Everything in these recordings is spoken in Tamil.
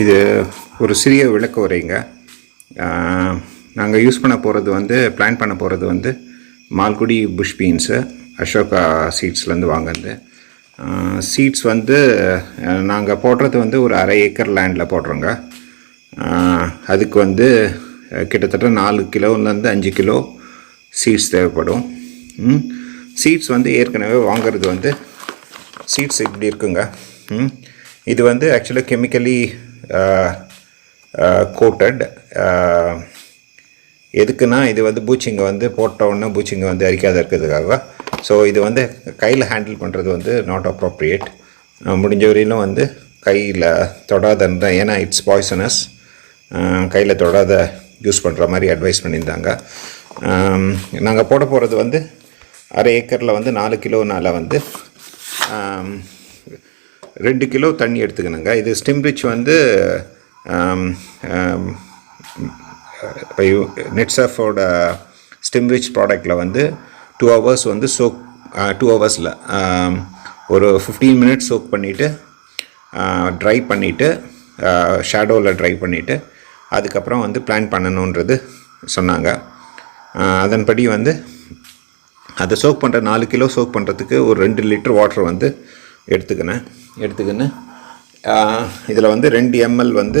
இது ஒரு சிறிய விளக்கு உரைங்க. நாங்கள் யூஸ் பண்ண போகிறது வந்து பிளான் பண்ண போகிறது வந்து மால்குடி புஷ் பீன்ஸு அசோகா சீட்ஸ்லேருந்து வாங்குறது. சீட்ஸ் வந்து நாங்கள் போடுறது வந்து ஒரு 1/2 ஏக்கர் லேண்டில் போடுறோங்க. அதுக்கு வந்து கிட்டத்தட்ட 4 கிலோலேருந்து 5 கிலோ சீட்ஸ் தேவைப்படும். சீட்ஸ் வந்து ஏற்கனவே வாங்கிறது வந்து சீட்ஸ் இப்படி இருக்குங்க. இது வந்து ஆக்சுவலாக கெமிக்கலி கோட்டட். எதுக்குன்னா இது வந்து பூச்சிங்க வந்து போட்டவுடனே பூச்சிங்க வந்து அரிக்காத இருக்கிறதுக்காக. ஸோ இது வந்து கையில் ஹேண்டில் பண்ணுறது வந்து நாட் அப்ரோப்ரியேட். முடிஞ்ச வரையிலும் வந்து கையில் தொடாதன்னு தான், ஏன்னா இட்ஸ் பாய்சனஸ். கையில் தொடாத யூஸ் பண்ணுற மாதிரி அட்வைஸ் பண்ணியிருந்தாங்க. நாங்கள் போட போகிறது வந்து 1/2 ஏக்கரில் வந்து 4 கிலோனால் வந்து 2 கிலோ தண்ணி எடுத்துக்கணுங்க. இது ஸ்டிம்ரிச் வந்து நெட்ஸாஃபோட ஸ்டிம்ரிச் ப்ராடக்டில் வந்து 2 ஹவர்ஸ் வந்து சோக் 2 ஹவர்ஸில் ஒரு 15 மினிட்ஸ் சோக் பண்ணிவிட்டு ட்ரை பண்ணிவிட்டு ஷேடோவில் ட்ரை பண்ணிவிட்டு அதுக்கப்புறம் வந்து பிளான் பண்ணணுன்றது சொன்னாங்க. அதன்படி வந்து அதை சோக் பண்ணுற 4 கிலோ சோக் பண்ணுறதுக்கு ஒரு 2 லிட்டர் வாட்டர் வந்து எடுத்துக்கின்னு இதில் வந்து 2 ml வந்து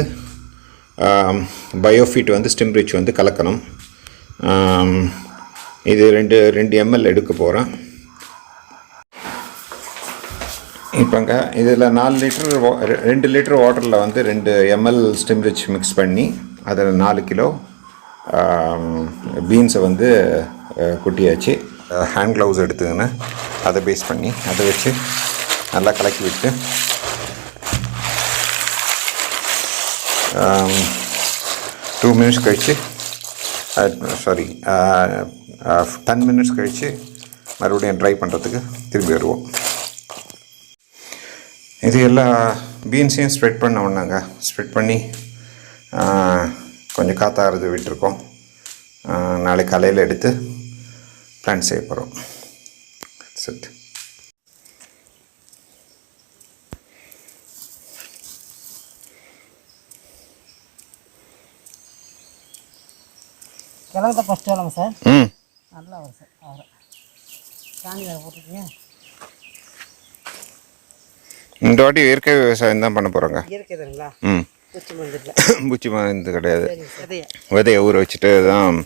பயோஃபிட் வந்து ஸ்டிம்ரிச் வந்து கலக்கணும். இது 2 ml எடுக்க போகிறேன். இப்போங்க இதில் 2 லிட்டர் வாட்டரில் வந்து 2 ml ஸ்டிம்ரிச் மிக்ஸ் பண்ணி அதில் 4 கிலோ பீன்ஸை வந்து குட்டியாச்சு. ஹேண்ட் க்ளவுஸ் எடுத்துக்கின்னு அதை பேஸ் பண்ணி அதை வச்சு நல்லா கலக்கி விட்டு 2 மினிட்ஸ் கழித்து 10 மினிட்ஸ் கழித்து மறுபடியும் ட்ரை பண்ணுறதுக்கு திரும்பி வருவோம். இது எல்லா பீன்ஸையும் ஸ்ப்ரெட் பண்ண ஒன்றாங்க. ஸ்ப்ரெட் பண்ணி கொஞ்சம் காற்றாகிறது விட்டுருக்கோம். நாளைக்கு காலையில் எடுத்து பிளான் செய்ய போகிறோம். சரி, கிழங்கு தான் ஃபஸ்ட்டு வேலைங்க சார். நல்லா வரும் சார். அவரை சாணி வேலை போட்டுருக்கீங்க. இந்த வாட்டி இயற்கை விவசாயம் தான் பண்ண போகிறோங்க. இயற்கை தானுங்களா? பூச்சி மருந்து கிடையாது. விதையை ஊற வச்சுட்டு தான்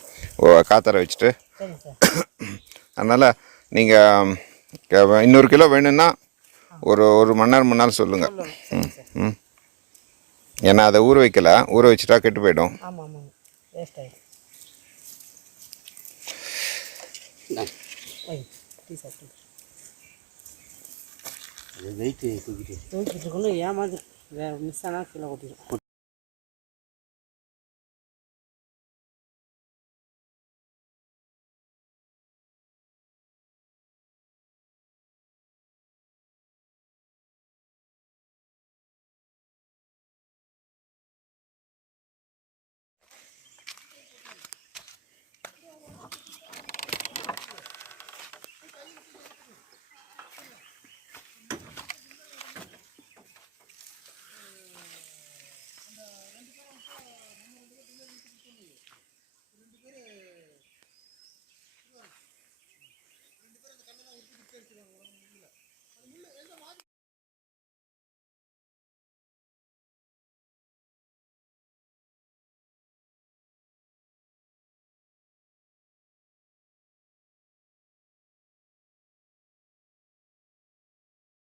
காத்தர வச்சுட்டு. அதனால் நீங்கள் 200 கிலோ வேணும்னா ஒரு மணி நேரம் முன்னால் சொல்லுங்கள். ஏன்னா அதை ஊற வைக்கல, ஊற வச்சுட்டா கெட்டு போயிடும். ஆமாம் ஆமாங்க, வேஸ்ட் ஆகிடும். வெயிட்டு தூக்கிட்டு இருக்கணும். ஏமாந்து வேறு மிஸ் ஆனால் கீழே கொட்டிடும்.